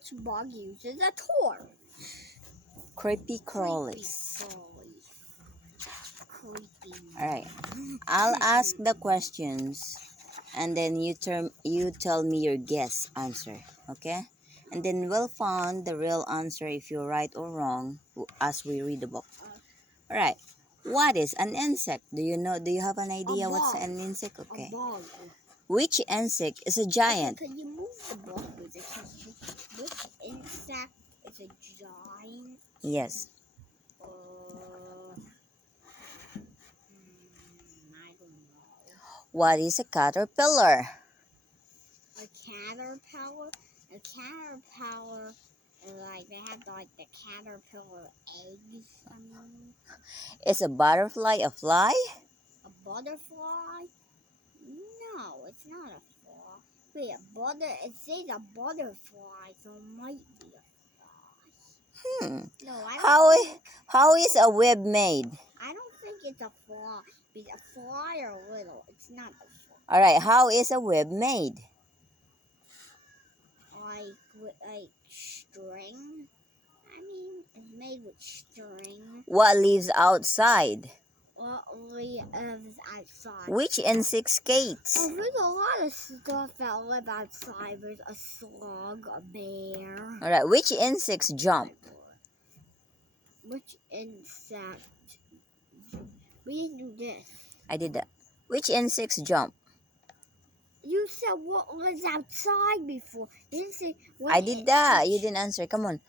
Which bug uses a torch? Creepy crawlies. Creepy. Alright. I'll ask the questions and then you tell me your guess answer. Okay? And then we'll find the real answer if you're right or wrong as we read the book. Alright. What is an insect? Do you have an idea what's an insect? Okay. A bug. Which insect is a giant? Okay, can you move the book with the question? Which insect is a giant? Yes. I don't know. What is a caterpillar? A caterpillar? A caterpillar, like, they have, like, the caterpillar eggs, Is a butterfly a fly? A butterfly? No, it's not a fly. Wait, it says a butterfly, so it might be a fly. No, How is a web made? I don't think it's a fly. Because a fly are little. It's not a fly. Alright, how is a web made? Like string. It's made with string. What lives outside? What lives outside? Which insect skates? Oh, there's a lot of stuff that live outside. There's a slug, a bear. Alright, which insects jump? Which insect? We didn't do this. I did that. Which insects jump? You said what lives outside before. You didn't say what. I did that. You didn't answer. Come on.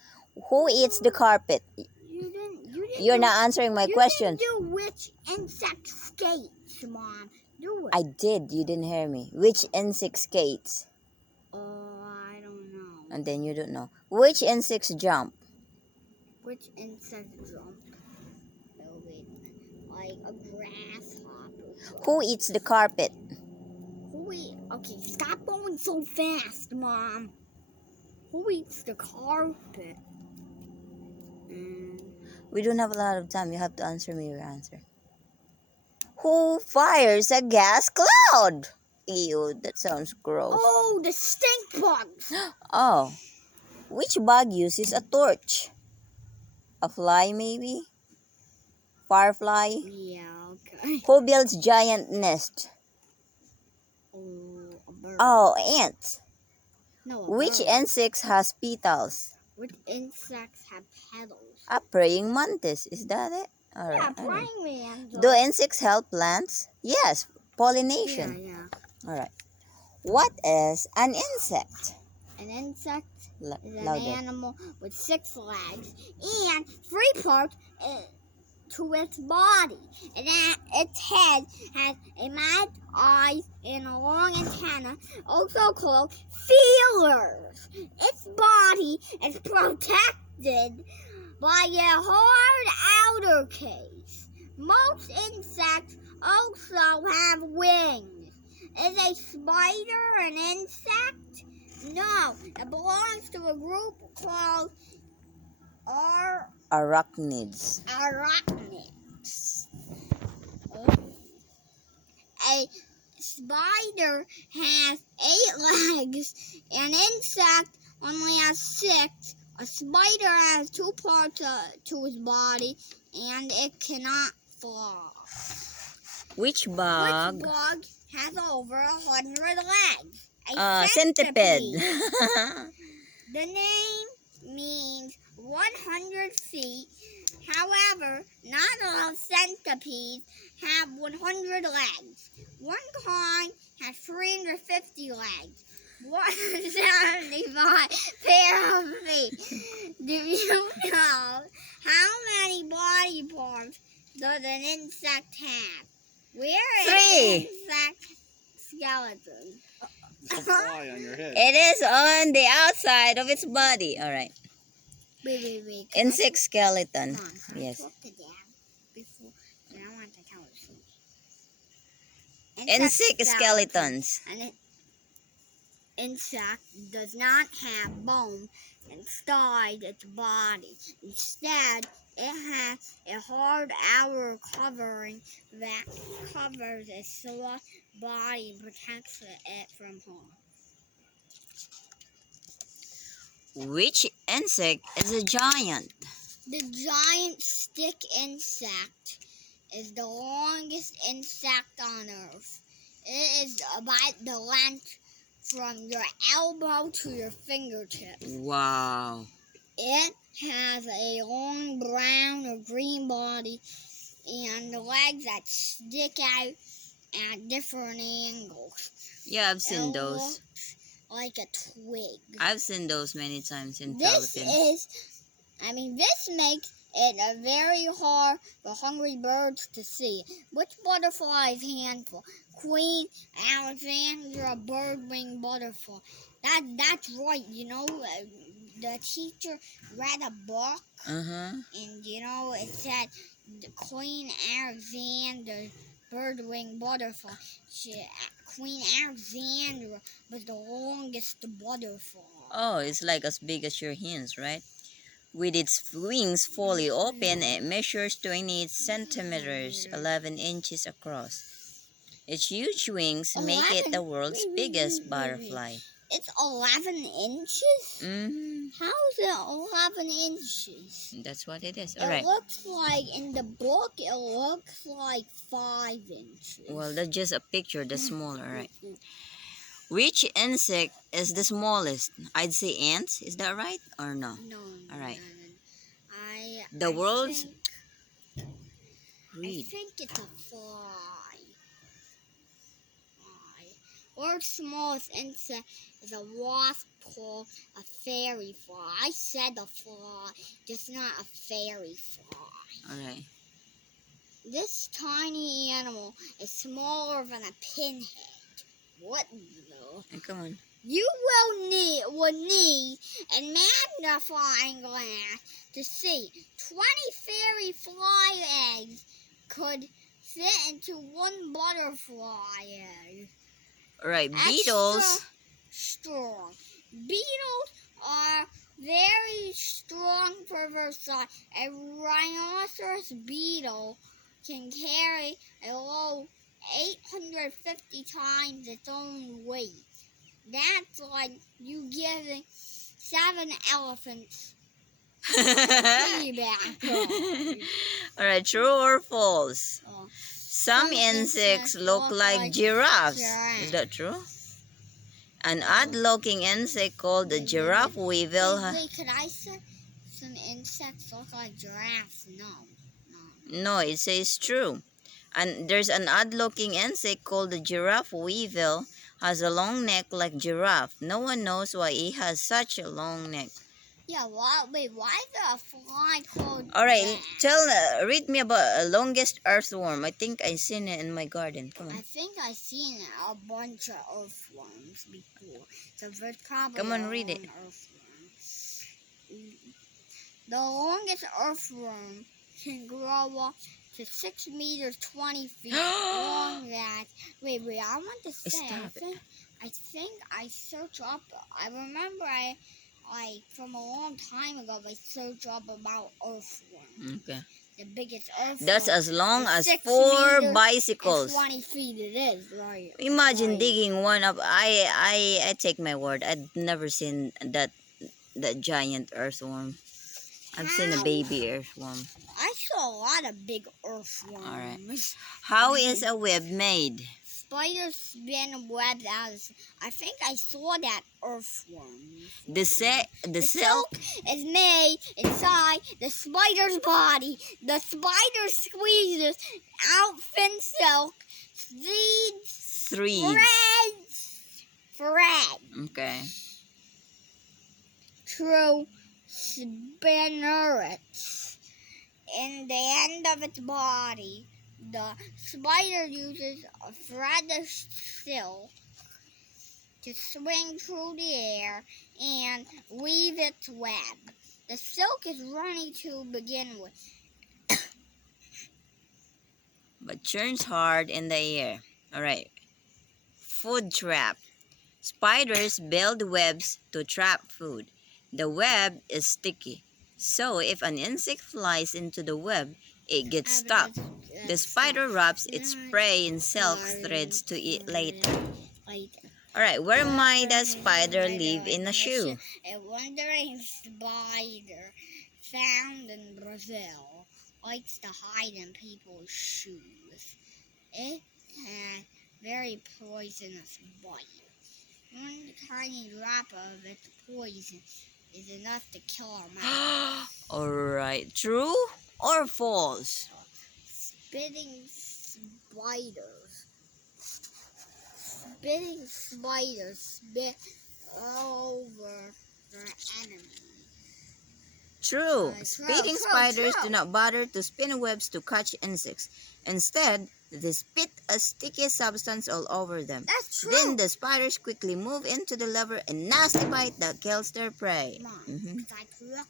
Who eats the carpet? You didn't. You're not answering my question. You didn't do which insect skates, Mom. Do it. I did. You didn't hear me. Which insect skates? Oh, I don't know. And then you don't know. Which insects jump? Which insect jump? Oh, wait a minute. Like a grasshopper. Who eats the carpet? Okay, stop going so fast, Mom. Who eats the carpet? We don't have a lot of time. You have to answer me your answer. Who fires a gas cloud? Ew, that sounds gross. Oh, the stink bugs. Oh, which bug uses a torch? A fly, maybe? Firefly? Yeah, okay. Who builds giant nest? Oh, a bird. Oh, ants. No, Which bird. insects has petals? Which insects have petals? A praying mantis. Is that it? All right. Yeah, praying mantis. Do insects help plants? Yes, pollination. Yeah. All right. What is an insect? An insect is an Louder. animal with 6 legs and 3 parts to its body. And its head has a mouth, eyes, and a long antenna, also called feelers. Its body is protected by a hard outer case. Most insects also have wings. Is a spider an insect? No, it belongs to a group called Arachnids. arachnids. A spider has 8 legs. An insect only has 6. A spider has 2 parts to its body, and it cannot fly. Which bug? Which bug has over 100 legs? A centipede. The name means 100 feet. However, not all centipedes have 100 legs. One kind has 350 legs. 175 pair of feet. Do you know how many body parts does an insect have? Where is 3. an insect skeleton? It's a fly on your head. It is on the outside of its body. All right. Wait. Insect skeleton. Come on, Yes. talk to Dad before, and I want to tell you something. Insect skeletons. An insect does not have bone inside its body. Instead, it has a hard outer covering that covers its soft body and protects it from harm. Which insect is a giant? The giant stick insect is the longest insect on Earth. It is about the length from your elbow to your fingertips. Wow. It has a long brown or green body and legs that stick out at different angles. Yeah, I've seen those. Looks like a twig. I've seen those many times in This Philippines. This makes it a very hard for hungry birds to see. Which butterfly is handful? Queen Alexandra bird-winged butterfly. That's right. The teacher read a book, and it said the Queen Alexandra bird-winged butterfly. Queen Alexandra was the longest butterfly. Oh, it's like as big as your hands, right? With its wings fully open, it measures 28 centimeters, 11 inches across. Its huge wings make it the world's biggest butterfly. It's 11 inches? Mm-hmm. How is it 11 inches? That's what it is. It All right. looks like, in the book, it looks like 5 inches. Well, that's just a picture, the smaller, right? Which insect is the smallest? I'd say ants. Is that right or no? No. All right. I world's... think, Read. I think it's a fly. World's smallest insect is a wasp called a fairy fly. I said a fly, just not a fairy fly. All right. This tiny animal is smaller than a pinhead. What the? Come on. You would need a magnifying glass to see 20 fairy fly eggs could fit into one butterfly egg. All right. Beetles. Extra strong. Beetles are very strong for their size. A rhinoceros beetle can carry a load 850 times its own weight. That's like you giving 7 elephants piggyback. All right. True or false? Some insects look like giraffes. Is that true? An odd-looking insect called the giraffe weevil. Wait, could I say some insects look like giraffes? No. No, it says true. And there's an odd-looking insect called the giraffe weevil. Has a long neck like giraffe. No one knows why it has such a long neck. Yeah, why is there a fly called All right, that? read me about a longest earthworm. I think I seen it in my garden. Come on. I think I've seen a bunch of earthworms before. So there's probably Come on, read it. The longest earthworm can grow up to 6 meters 20 feet long. Wait, I want to say. Stop it. I think I searched up. I remember from a long time ago, I searched up about earthworm. Okay. The biggest earthworm. That's as long as 6 4 meters bicycles. and 20 feet it is, right? Imagine right. digging one up. I take my word. I've never seen that giant earthworm. I've seen a baby earthworm. I saw a lot of big earthworms. All right. How is a web made? Spiders spin webs out of... I think I saw that earthworm. The silk is made inside the spider's body. The spider squeezes out thin silk, threads. Thread. Okay. Through spinnerets in the end of its body. The spider uses a thread of silk to swing through the air and weave its web. The silk is runny to begin with, but churns hard in the air. All right. Food trap. Spiders build webs to trap food. The web is sticky, so if an insect flies into the web, it gets stuck. The spider wraps its prey in silk threads to eat later. Alright, where might a spider live in a shoe? A wandering spider found in Brazil likes to hide in people's shoes. It has very poisonous bite. One tiny drop of its poison is enough to kill a mouse. Alright, true or false? Spitting spiders. Spitting spiders spit all over their enemy. True. True, Spitting true, spiders true. do not bother to spin webs to catch insects. Instead, they spit a sticky substance all over them. That's true. Then the spiders quickly move into the lever and nasty bite that kills their prey. Mom, Mhm. 'cause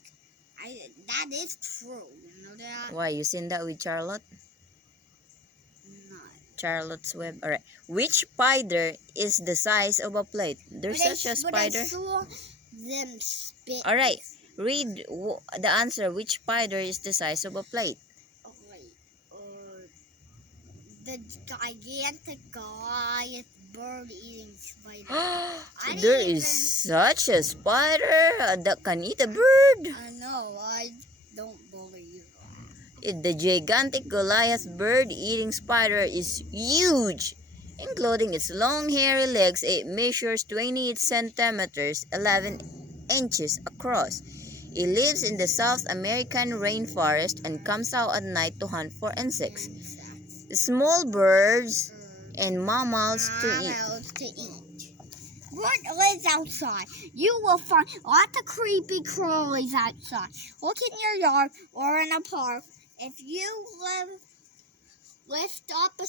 that is true. You know that? Why, you seen that with Charlotte? No. Charlotte's Web. Alright. Which spider is the size of a plate? There's such a But I spider. saw them spit. Alright. Read the answer. Which spider is the size of a plate? Oh, wait. The gigantic Goliath bird-eating spider. I There didn't is such a spider that can eat a bird. I know. I don't believe that. The gigantic Goliath bird-eating spider is huge, including its long hairy legs. It measures 28 centimeters, 11 inches across. It lives in the South American rainforest and comes out at night to hunt for insects, small birds, and mammals to eat. What lives outside? You will find lots of creepy crawlies outside. Look in your yard or in a park. If you lift up a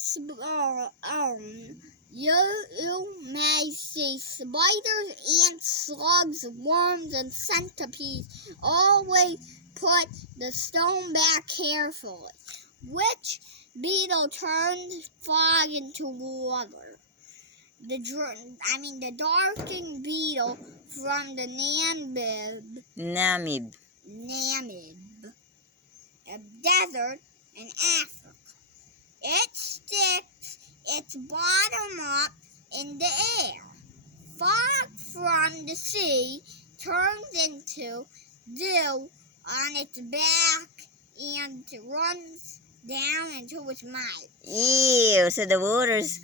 arm, you may see spiders, ants, slugs, worms, and centipedes. Always put the stone back carefully. Which beetle turns fog into water? The darting beetle from the Namib. a desert in Africa. It sticks its bottom up in the air. Fog from the sea turns into dew on its back and runs down into its mouth. Ew, so the water's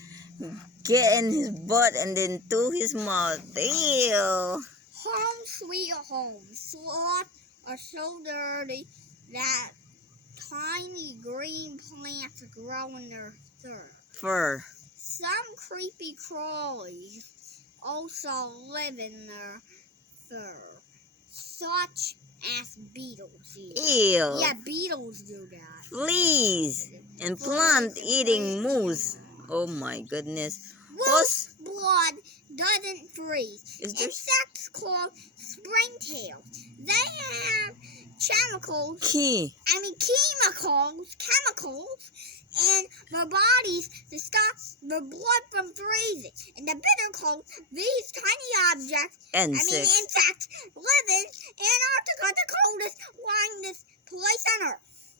get in his butt and then to his mouth. Ew. Home sweet home. Sloths are so dirty that tiny green plants grow in their Fur. Some creepy crawlies also live in their fur, such as beetles. Ew. Yeah, beetles do that. Fleas and plant-eating moose. Oh my goodness. Wolf's blood doesn't freeze. Is there- Insects called springtails. They have chemicals in their bodies to stop their blood from freezing. In the bitter cold, these tiny Insects. insects live in Antarctica, the coldest, warmest place on Earth.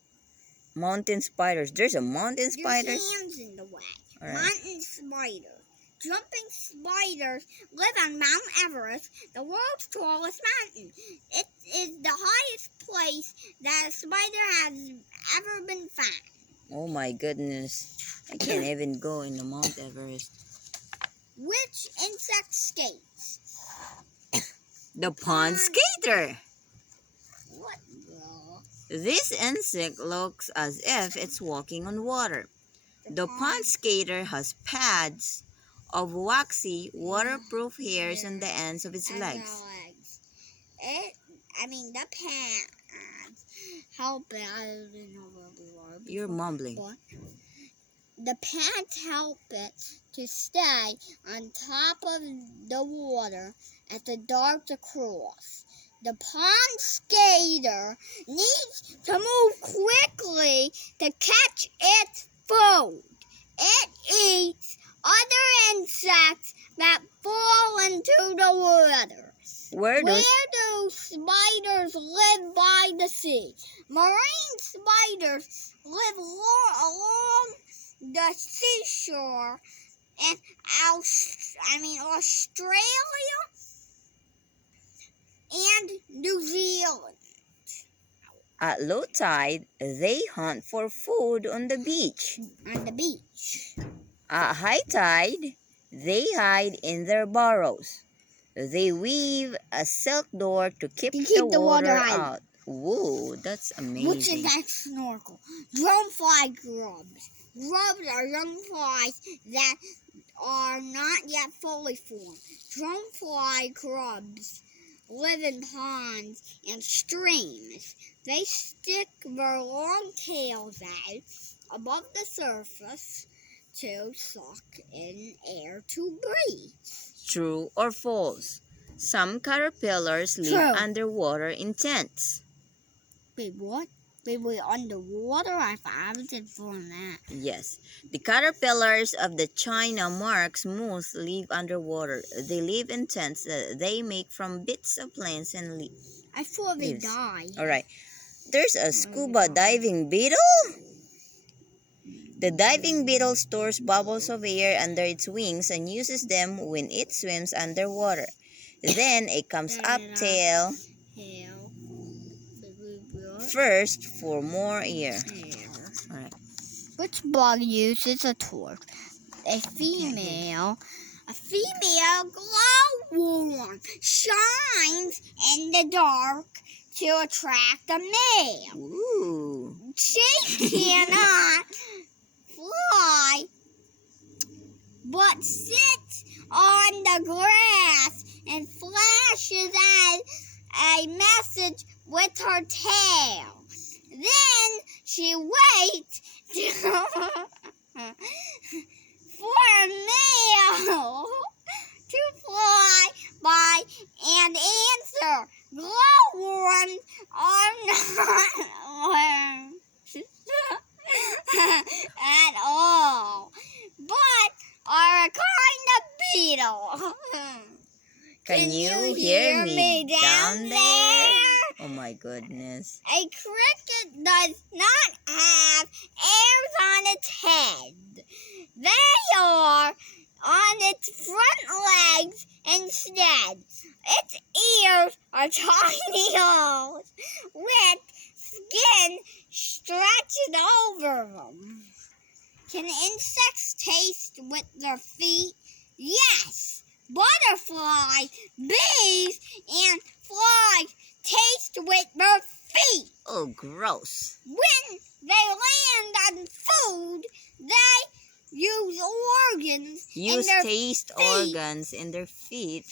Mountain spiders. There's a mountain spider. There's hands in the way. Alright. Mountain spiders. Jumping spiders live on Mount Everest, the world's tallest mountain. It is the highest place that a spider has ever been found. Oh my goodness. I can't even go in the Mount Everest. Which insect skates? The pond skater. What the? This insect looks as if it's walking on water. The pond skater has pads of waxy, waterproof hairs on the ends of its And legs. The pads help it. I don't know where we were. You're mumbling. But the pads help it to stay on top of the water at the dark across. The pond skater needs to move quickly to catch its food. It eats other insects that fall into the water. Where Where does do spiders live by the sea? Marine spiders live along the seashore in Australia and New Zealand. At low tide, they hunt for food on the beach. On the beach. At high tide, they hide in their burrows. They weave a silk door to keep the water out. Whoa, that's amazing. Which is that snorkel. Fly grubs. Grubs are young flies that are not yet fully formed. Fly grubs live in ponds and streams. They stick their long tails out above the surface to suck in air to breathe. True or false? Some caterpillars live underwater in tents. Wait, what? Wait, underwater? I haven't informed that. Yes. The caterpillars of the China marks moth live underwater. They live in tents that they make from bits of plants and leaves. I thought they died. Alright. There's a scuba diving beetle? The diving beetle stores bubbles of air under its wings and uses them when it swims underwater. Then it comes up tail first for more air. Alright. Which bug uses a torch? A female glowworm shines in the dark to attract a male. Ooh. She cannot fly, but sits on the grass and flashes out a message with her tail. Then she waits for a male to fly by and answer. Glowworms are not worms at all, but are a kind of beetle. Can you hear me down there? Oh my goodness. A cricket does not have hairs on its head. They are on its front legs instead. Its ears are tiny holes with skin stretched over them. Can insects taste with their feet? Yes. Butterflies, bees, and flies taste with their feet. Oh, gross. When they land on food, they use taste organs in their feet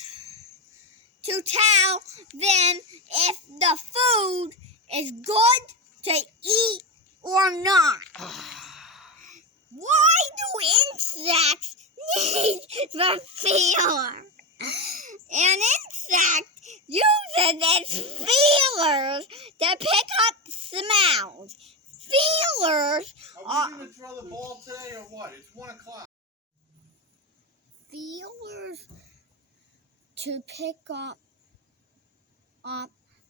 to tell them if the food is good to eat or not. Why do insects need the feeler? An insect uses its feelers to pick up smells. Feelers Are we going to throw the ball today or what? It's 1 o'clock. Feelers to pick up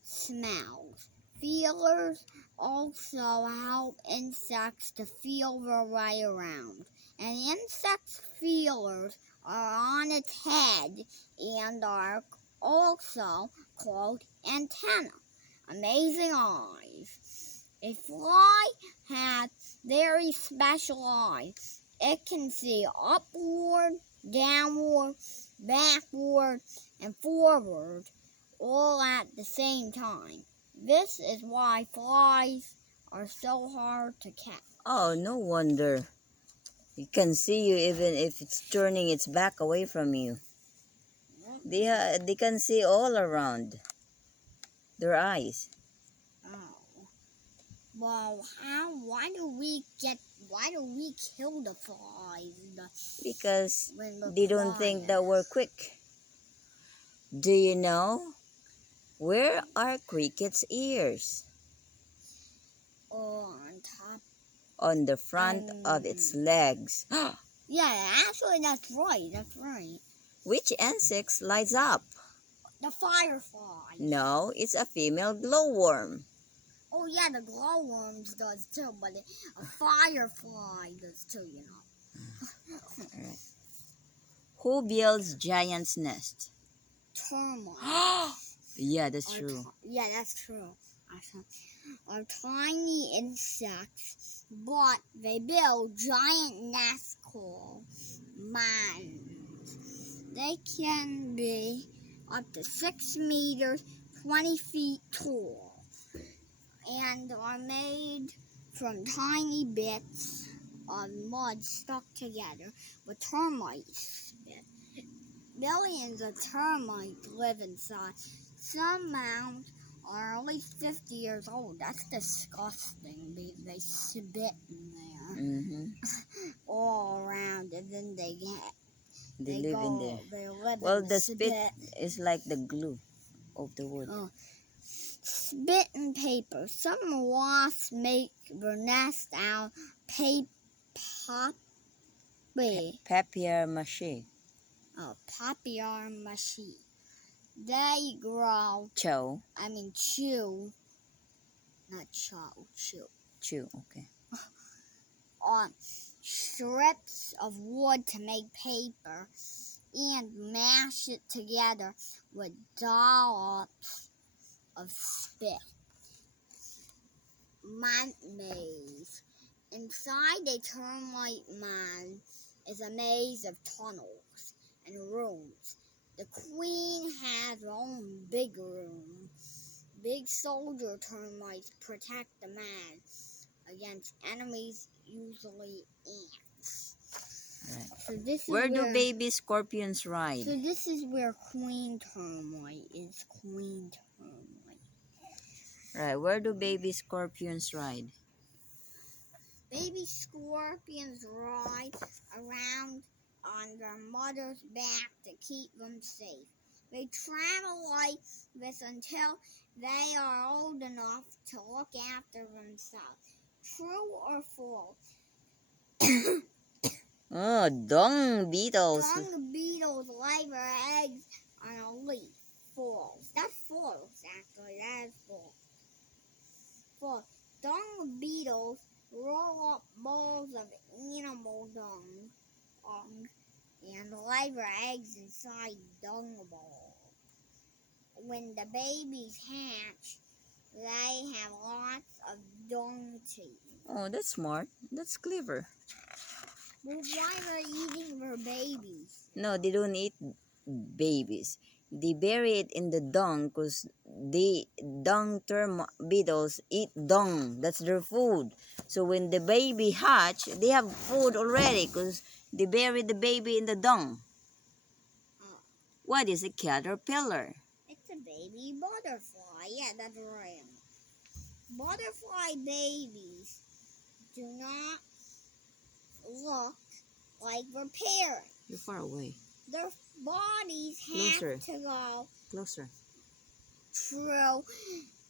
smells. Feelers also help insects to feel their way around. An insect's feelers are on its head and are also called antennae. Amazing eyes. A fly has very special eyes. It can see upward, downward, backward, and forward all at the same time. This is why flies are so hard to catch. Oh, no wonder. It can see you even if it's turning its back away from you. They can see all around their eyes. Oh. Well, why do we kill the flies? Because they don't think that we're quick. Do you know? Where are cricket's ears? Oh, on top. On the front of its legs. Yeah, actually that's right. Which insect lights up? The firefly. No, it's a female glowworm. Oh yeah, the glowworms does too, but a firefly does too, you know. Alright. Who builds giant's nest? Termites. Yeah, that's true. Yeah, that's true. Are tiny insects, but they build giant nests called mounds. They can be up to 6 meters, 20 feet tall, and are made from tiny bits of mud stuck together with termites. Billions of termites live inside. Some mounds are at least 50 years old. That's disgusting. They spit in there Mm-hmm. all around, and then they Live in there. They live Well, in the spit is like the glue of the wood. Oh, spit and paper. Some wasps make their nest out Papier mache. papier mâché. They grow. Chew. Chew, not chew. Chew. Okay. On strips of wood to make paper and mash it together with dollops of spit. Mant maze. Inside a termite mound is a maze of tunnels and rooms. The queen has her own big room. Big soldier termites protect the mound against enemies, usually ants. Right. So this is Where do baby scorpions ride? So this is where queen termite is. Queen termite. Right. Where do baby scorpions ride? Baby scorpions ride around on their mother's back to keep them safe. They travel like this until they are old enough to look after themselves. True or false? Oh, dung beetles. Dung beetles lay their eggs on a leaf. False. That's false, actually. That is false. False. Dung beetles roll up balls of animal dung and lay their eggs inside dung balls. When the babies hatch, they have lots of dung teeth. Oh, that's smart. That's clever. Well, why are they eating their babies? No, they don't eat babies. They bury it in the dung because the beetles eat dung. That's their food. So when the baby hatch, they have food already because they bury the baby in the dung. Oh. What is a caterpillar? It's a baby butterfly. Yeah, that's right. Butterfly babies do not look like their parents. You're far away. Their bodies Closer. have to go Closer. through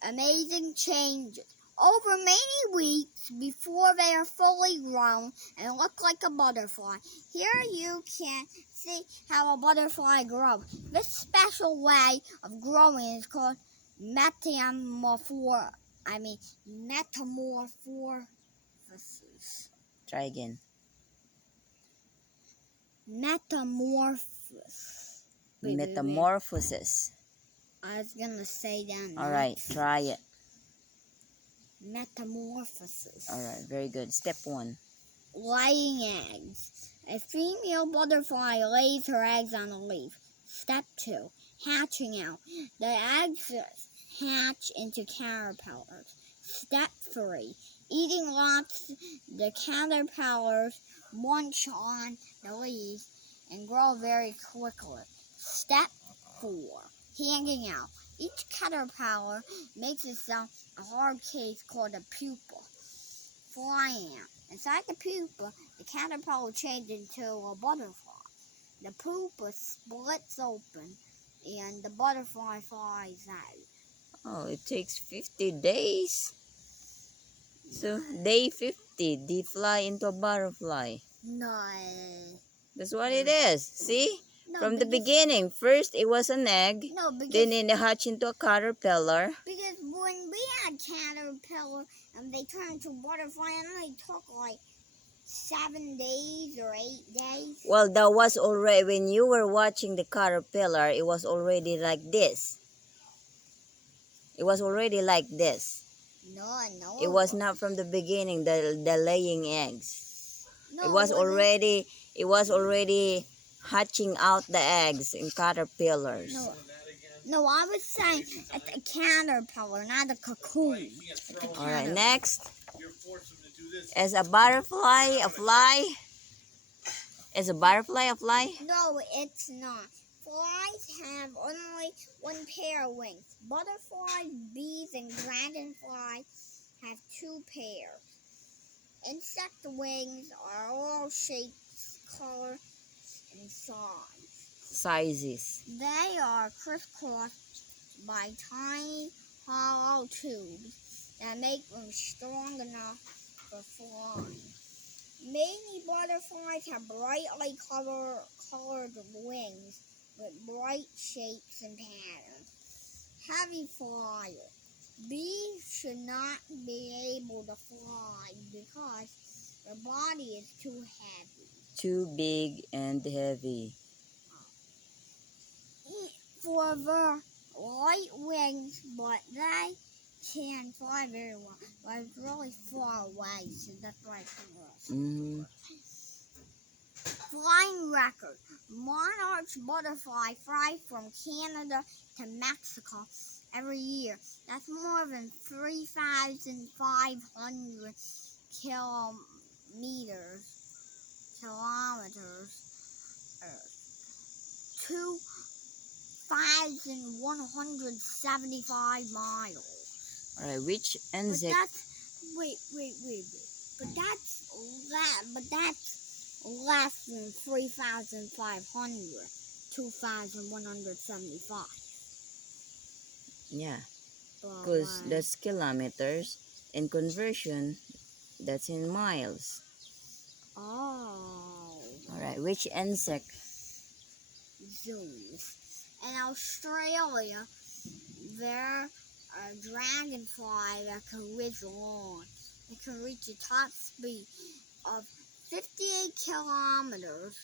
amazing changes over many weeks before they are fully grown and look like a butterfly. Here you can see how a butterfly grows. This special way of growing is called metamorphosis. Try again. Metamorphosis. Metamorphosis. I was gonna say that. All right, try it. Metamorphosis. All right, very good. Step 1. Laying eggs. A female butterfly lays her eggs on a leaf. Step 2. Hatching out. The eggs hatch into caterpillars. Step 3. Eating lots. The caterpillars munch on the leaves and grow very quickly. Step 4. Hanging out. Each caterpillar makes itself a hard case called a pupa. Flying out. Inside the pupa, the caterpillar changes into a butterfly. The pupa splits open and the butterfly flies out. Oh, it takes 50 days. So, day 50, they fly into a butterfly. No. That's what it is. See? No, From the beginning, first it was an egg, No, because, then it hatched into a caterpillar. because when we had caterpillar and they turned into a butterfly, and they took like 7 days or 8 days. Well, that was already, when you were watching the caterpillar, it was already like this. It was already like this. No. It was not from the beginning, the laying eggs. No, It was wasn't. already hatching out the eggs in caterpillars. No, I was saying it's a caterpillar, not a cocoon. All right, next. Is a butterfly a fly? Is a butterfly a fly? No, it's not. Flies have only one pair of wings. Butterflies, bees, and dragonflies have 2 pairs. Insect wings are all shapes, color, and size. Sizes. They are crisscrossed by tiny hollow tubes that make them strong enough for flying. Many butterflies have brightly colored wings with bright shapes and patterns. Heavy flyer. Bees should not be able to fly because their body is too heavy. Too big and heavy. For their light wings, but they can fly very well. But it's really far away, so that's why it's worse. Mm-hmm. Flying record. Monarch butterfly fly from Canada to Mexico every year. That's more than 3,500 kilometers. 2,175 miles. All right, which But insect? that's wait. But that's less than 3,500. 2,175. Yeah, But because why? that's kilometers. In conversion, that's in miles. Oh. All right, which insect? Zoos. In Australia, there are dragonfly that can whiz along. It can reach a top speed of 58 kilometers,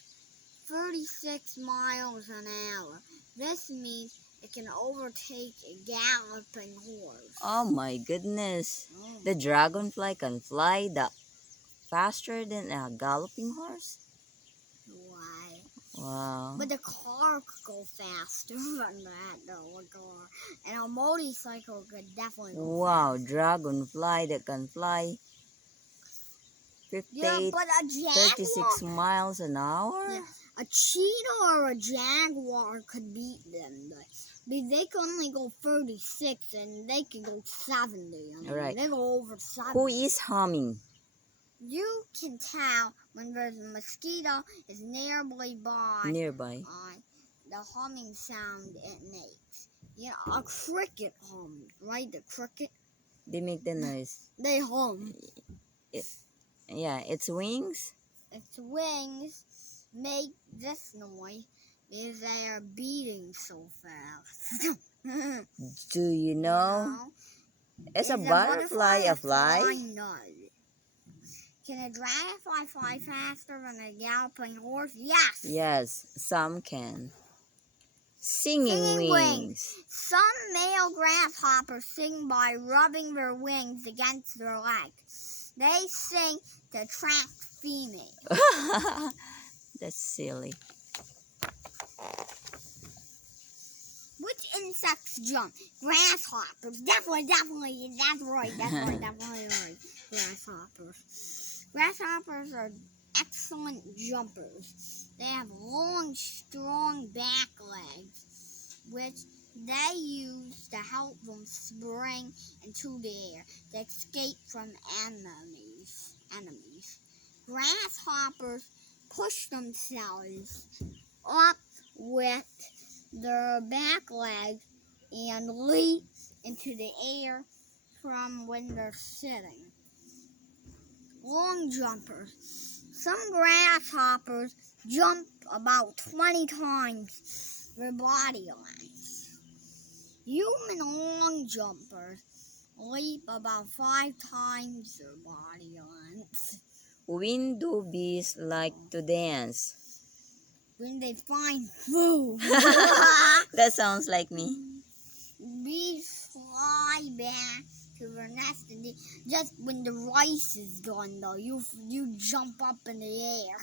36 miles an hour. This means it can overtake a galloping horse. Oh my goodness. Oh. The dragonfly can fly faster than a galloping horse? Why? Wow. But the car could go faster than that, though. A car. And a motorcycle could definitely go Wow, faster. dragonfly that can fly 58, Yeah, but a 36 jaguar, miles an hour? yeah, a cheetah or a jaguar could beat them. But they can only go 36 and they can go 70. I mean, Alright. they go over 70. Who is humming? You can tell when there's a mosquito is nearby. The humming sound it makes. Yeah, a cricket hums, right? The cricket. They make the noise. They hum. Yeah, its wings. Its wings make this noise because they are beating so fast. Do you know? Is a butterfly a fly? No. Can a dragonfly fly faster than a galloping horse? Yes. Yes, some can. Singing wings. Some male grasshoppers sing by rubbing their wings against their legs. They sing to attract females. That's silly. Which insects jump? Grasshoppers. Definitely. That's right. Definitely right. Grasshoppers are excellent jumpers. They have long, strong back legs, which they use to help them spring into the air to escape from enemies. Grasshoppers push themselves up with their back legs and leap into the air from when they're sitting. Long jumpers. Some grasshoppers jump about 20 times their body length. Human long jumpers leap about 5 times their body length. When do bees like to dance? When they find food. That sounds like me. Bees fly back to their nest and just when the rice is gone though, you jump up in the air.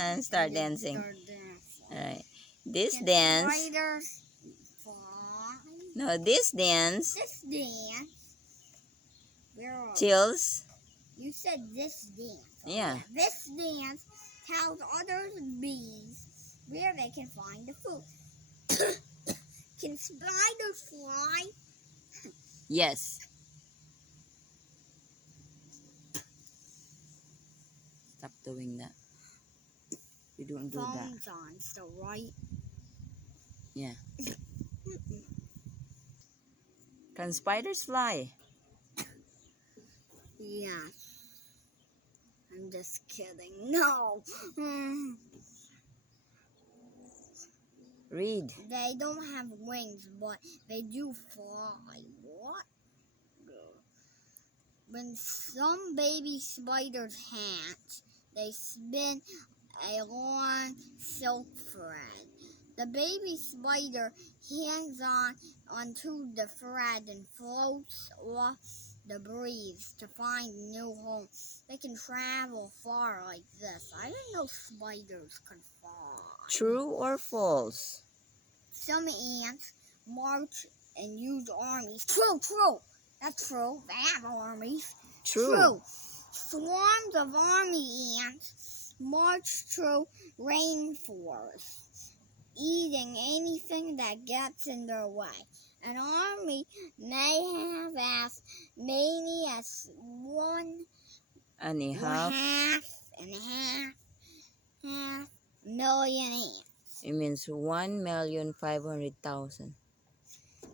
And start dancing. Start dancing. Alright. This Can dance. spiders fly? No, this dance. This dance. Where are Chills. you said this dance. Yeah. This dance tells other bees where they can find the food. Can spiders fly? Yes. Stop doing that. You don't do that. Phone's on still, right? Yeah. Can spiders fly? Yeah. I'm just kidding. No. Read. They don't have wings, but they do fly. What? When some baby spiders hatch, they spin a long silk thread. The baby spider hangs onto the thread and floats off the breeze to find a new home. They can travel far like this. I didn't know spiders could fly. True or false? Some ants march and use armies. True. That's true. They have armies. True. Swarms of army ants march through rainforests, eating anything that gets in their way. An army may have as many as one And a half. half million ants. It means 1,500,000.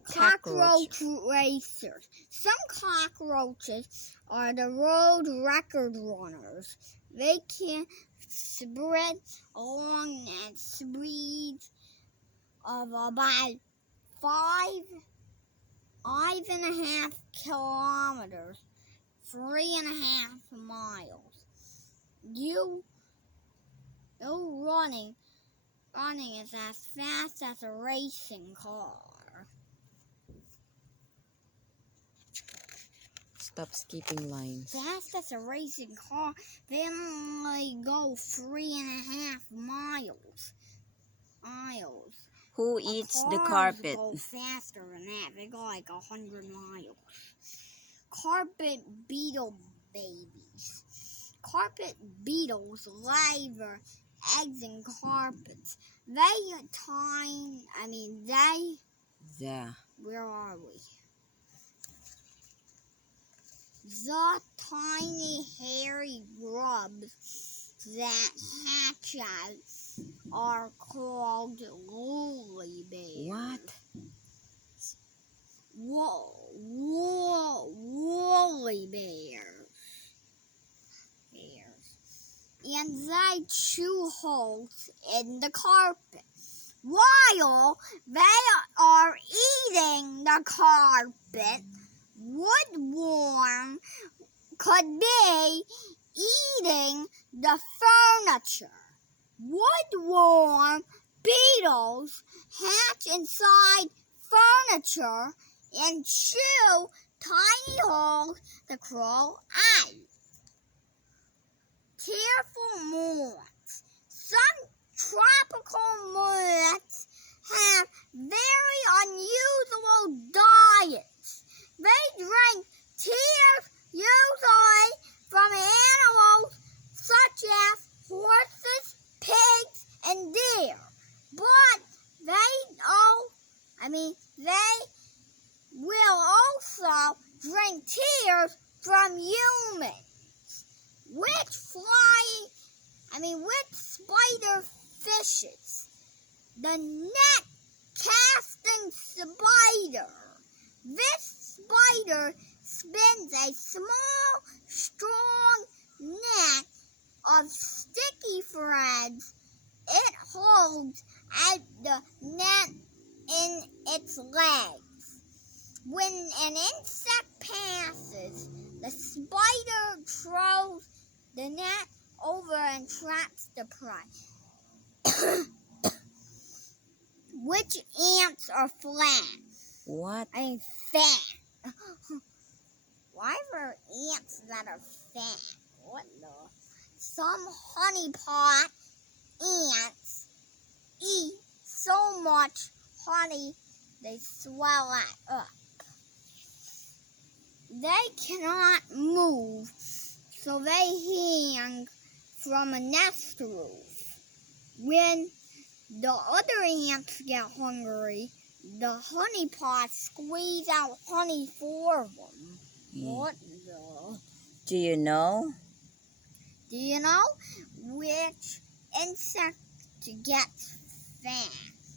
Cockroach Racers. Some cockroaches are the road record runners. They can spread along at speeds of about 5.5 kilometers, 3.5 miles. You running is as fast as a racing car. Stop skipping lines. Fast as a racing car, they only go 3.5 miles. Who eats the Cars carpet? go faster than that. They go like 100 miles. Carpet beetle babies. Carpet beetles lay their eggs in carpets. Yeah. Where are we? The tiny hairy grubs that hatch out are called woolly bears. What? Woolly bears. And they chew holes in the carpet. While they are eating the carpet, woodworm could be eating the furniture. Woodworm beetles hatch inside furniture and chew tiny holes to crawl out. Careful moths. Some tropical moths have very unusual diets. They drink tears usually from animals such as horses, pigs, and deer. But they will also drink tears from humans. Which spider fishes? The net casting spider. This spider spins a small, strong net of sticky threads. It holds at the net in its legs. When an insect passes, the spider throws the net over and traps the prey. Which ants are flat? What? I mean fat. Why are there ants that are fat? What the? Some honeypot ants eat so much honey they swell it up. They cannot move, so they hang from a nest roof. When the other ants get hungry, the honeypots squeeze out honey for them. What the? Do you know? Do you know which insect gets fat?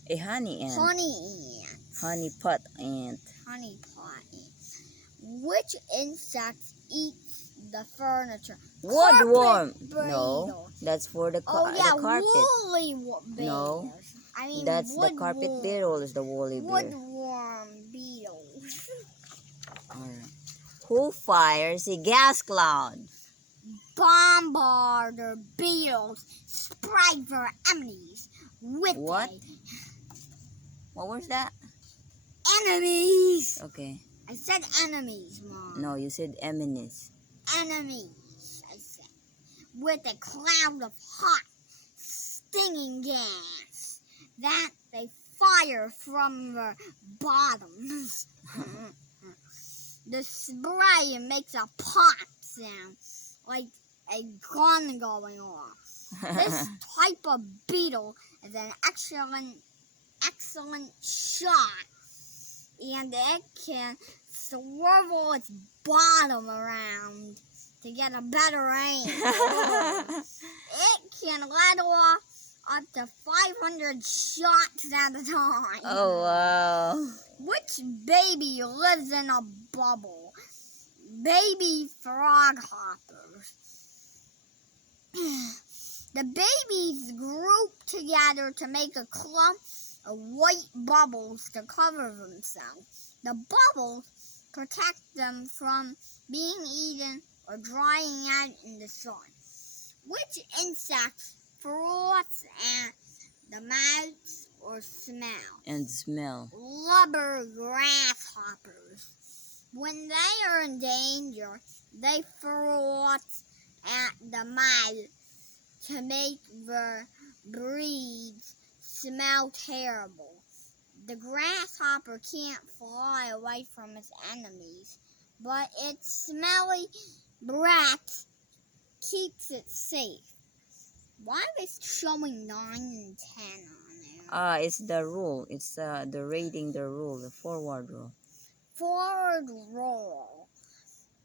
A honey ant. Honey ants. Honey pot ant. Honeypot ants. Which insect eats the furniture? Woodworm. Carpet No, beetle. that's for the, Oh yeah, the carpet. woolly bears. No, I mean that's the carpet woodworm. beetle is the woolly bear. Woodworm beetles. Alright. Who fires a gas cloud? Bombarder beetles spray for enemies with What? What was that? enemies. Okay. I said enemies, Mom. No, you said enemies. Enemies, I said. With a cloud of hot, stinging gas that they fire from their bottoms. The spray makes a pop sound like a gun going off. This type of beetle is an excellent shot, and it can swivel its bottom around to get a better aim. It can let off up to 500 shots at a time. Oh, wow. Which baby lives in a bubble? Baby frog hoppers. The babies group together to make a clump of white bubbles to cover themselves. The bubbles protect them from being eaten or drying out in the sun. Which insects froth at the mouth or smell? And smell. Rubber grasshoppers. When they are in danger, they froth at the mouth to make their breeds smell terrible. The grasshopper can't fly away from its enemies, but its smelly breath keeps it safe. Why are they showing 9 and 10 on there? It's the rule. It's the rating the rule, the forward rule. Forward roll.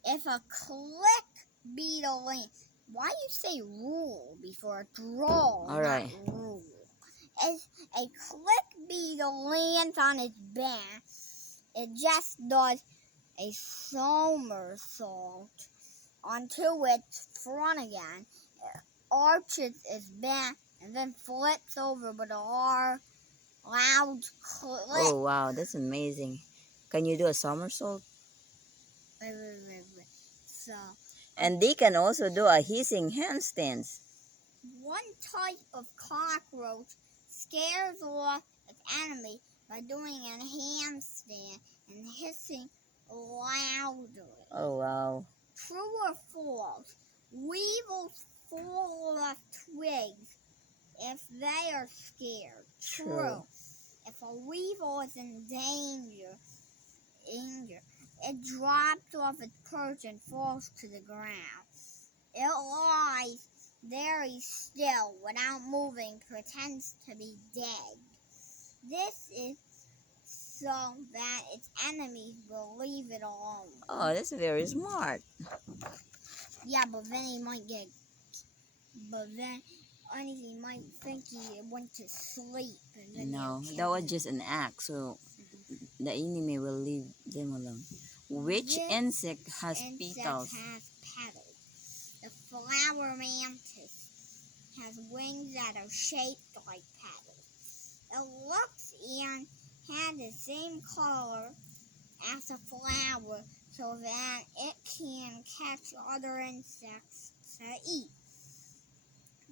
If a click beetle lands, why you say rule before it's roll? All right. Not rule. If a click beetle lands on its back, it just does a somersault onto its front again, arches its back, and then flips over with a loud click. Oh, wow. That's amazing. Can you do a somersault? Wait. So, And they can also do a hissing handstands. one type of cockroach scares off its enemy by doing a handstand and hissing loudly. Oh, wow. True or false? Weevils fall off twigs if they are scared. True. If a weevil is in danger, it drops off its perch and falls to the ground. It lies very still without moving, pretends to be dead. This is so that its enemies will leave it alone. Oh, that's very smart. Yeah, but then he might think he went to sleep. And then No, they'll that kill was him. just an act, so the enemy will leave them alone. Which This insect has insect petals? has petals. The flower mantis has wings that are shaped like petals. It looks and has the same color as a flower so that it can catch other insects eat.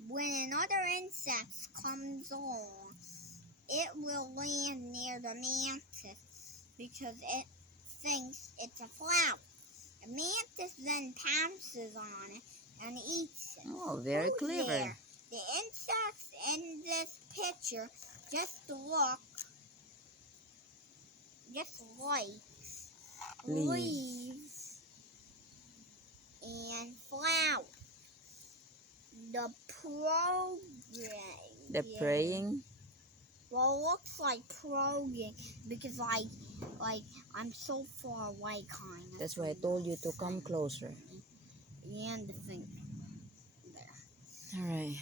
When another insect comes along, it will land near the mantis because it thinks it's a flower. The mantis then pounces on it and eats it. Oh, very clever. There. The insects in this picture just look just like leaves and flowers. The praying. Well, it looks like probing because like I'm so far away, kind of. That's why I told you to come closer. And the thing there. All right.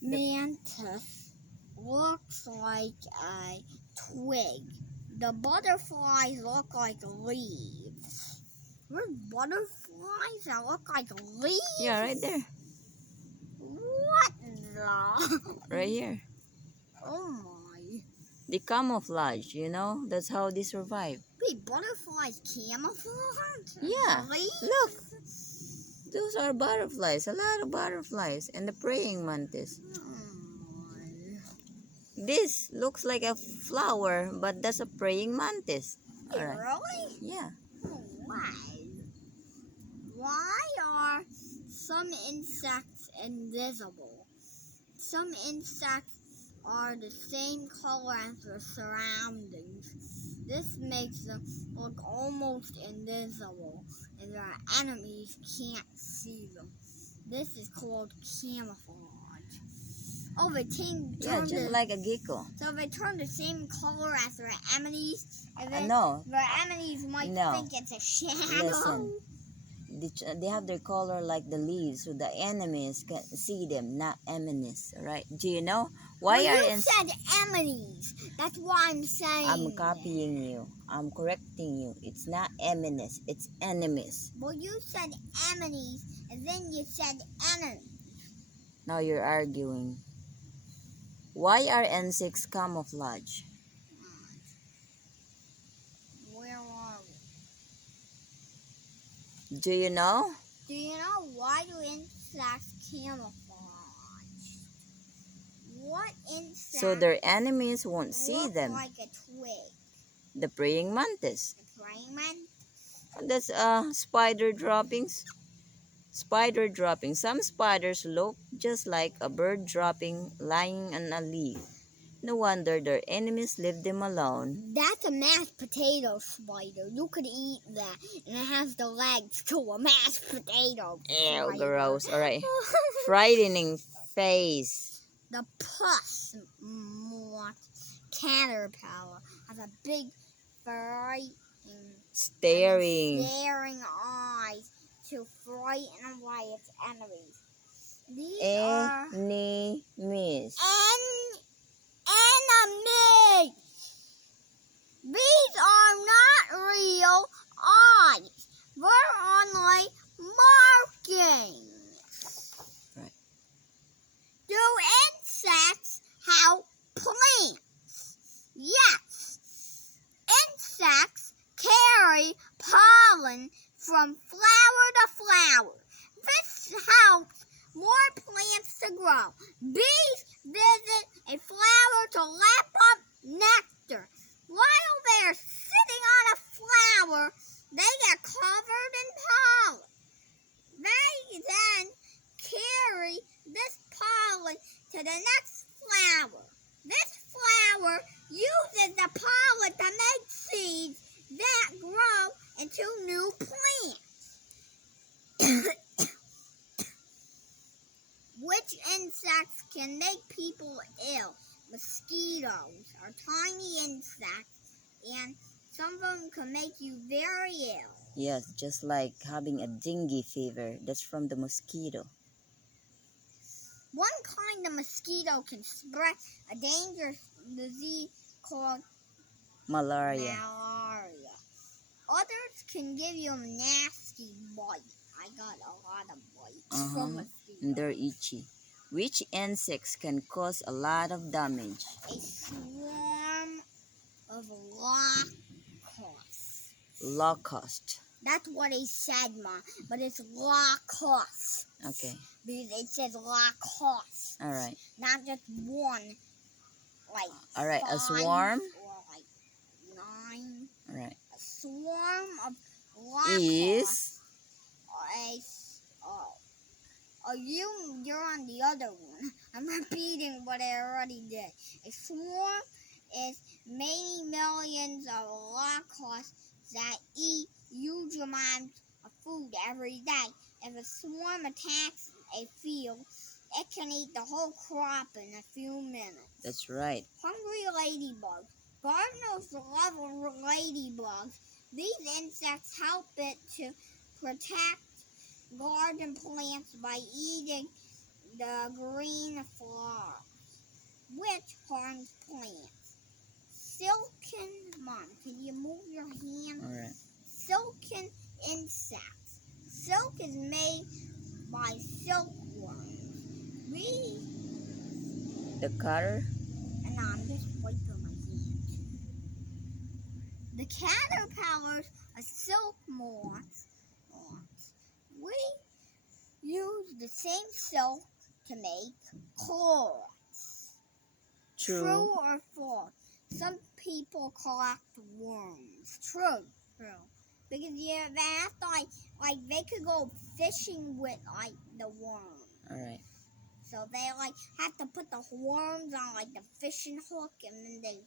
Mantis looks like a twig. The butterflies look like leaves. There's butterflies that look like leaves? Yeah, right there. What the? Right here. Oh my. The camouflage, you know? That's how they survive. Wait, butterflies camouflage? Yeah. Leaves? Look. Those are butterflies. A lot of butterflies. And the praying mantis. This looks like a flower, but that's a praying mantis. Wait, All right. really? Yeah. Why? Why are some insects invisible? Some insects are the same color as their surroundings. This makes them look almost invisible, and their enemies can't see them. This is called camouflage. Oh, they Yeah, just like a gecko. So they turn the same color as their enemies, and then No. their enemies might think it's a shadow. Listen. They have their color like the leaves, so the enemies can see them, not enemies. Right? Do you know why Well, are you said enemies. That's why I'm saying. I'm copying you. I'm correcting you. It's not enemies. It's enemies. Well, you said enemies, and then you said enemy. Now you're arguing. Why are insects camouflage? Where are we? Do you know? Do you know why do insects camouflage? What insect? So their enemies won't see them. Like a twig. The praying mantis. The praying mantis. That's spider droppings. Spider droppings. Some spiders look just like a bird dropping lying on a leaf. No wonder their enemies leave them alone. That's a mashed potato spider. You could eat that, and it has the legs to a mashed potato. Ew, gross. All right. Frightening face. The puss moth caterpillar has a big, frightening, Staring eyes to frighten away its enemies. These are enemies. Enemies. These are not real eyes. They're only markings. Right. Do insects have plants? Yes. Insects carry pollen from flower to flower. This helps more plants to grow. Bees visit a flower to lap up nectar. While they're sitting on a flower, they get covered in pollen. They then carry this pollen to the next flower. This flower uses the pollen to make seeds that grow into new plants. Which insects can make people ill? Mosquitoes are tiny insects, and some of them can make you very ill. Yes, just like having a dengue fever. That's from the mosquito. One kind of mosquito can spread a dangerous disease called Malaria. Others can give you a nasty bite. I got a lot of bites from mosquitoes. And they're itchy. Which insects can cause a lot of damage? A swarm of locusts. Locust. That's what he said, Mom. But it's locusts. Okay. Because it says locusts. All right. Not just one, like All right. A 5 swarm. or like 9. All right. A swarm of locusts. Is. You're on the other one. I'm repeating what I already did. A swarm is many millions of locusts that eat huge amounts of food every day. If a swarm attacks a field, it can eat the whole crop in a few minutes. That's right. Hungry ladybugs. Gardeners love ladybugs. These insects help it to protect garden plants by eating the green flower, which harms plants. Silken, Mom, can you move your hand? All right. Silken insects. Silk is made by silkworms. The cutter. And I'm just wiping my hand. The caterpillars are silk moths. We use the same silk to make clothes. True or false? Some people collect worms. True. Because they have to like they could go fishing with like the worm. All right. So they like have to put the worms on like the fishing hook and then they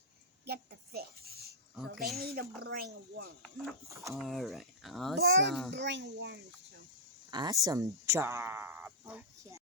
get the fish. So Okay. they need to bring worms. All right. Awesome. Birds bring worms too. Awesome job. Okay.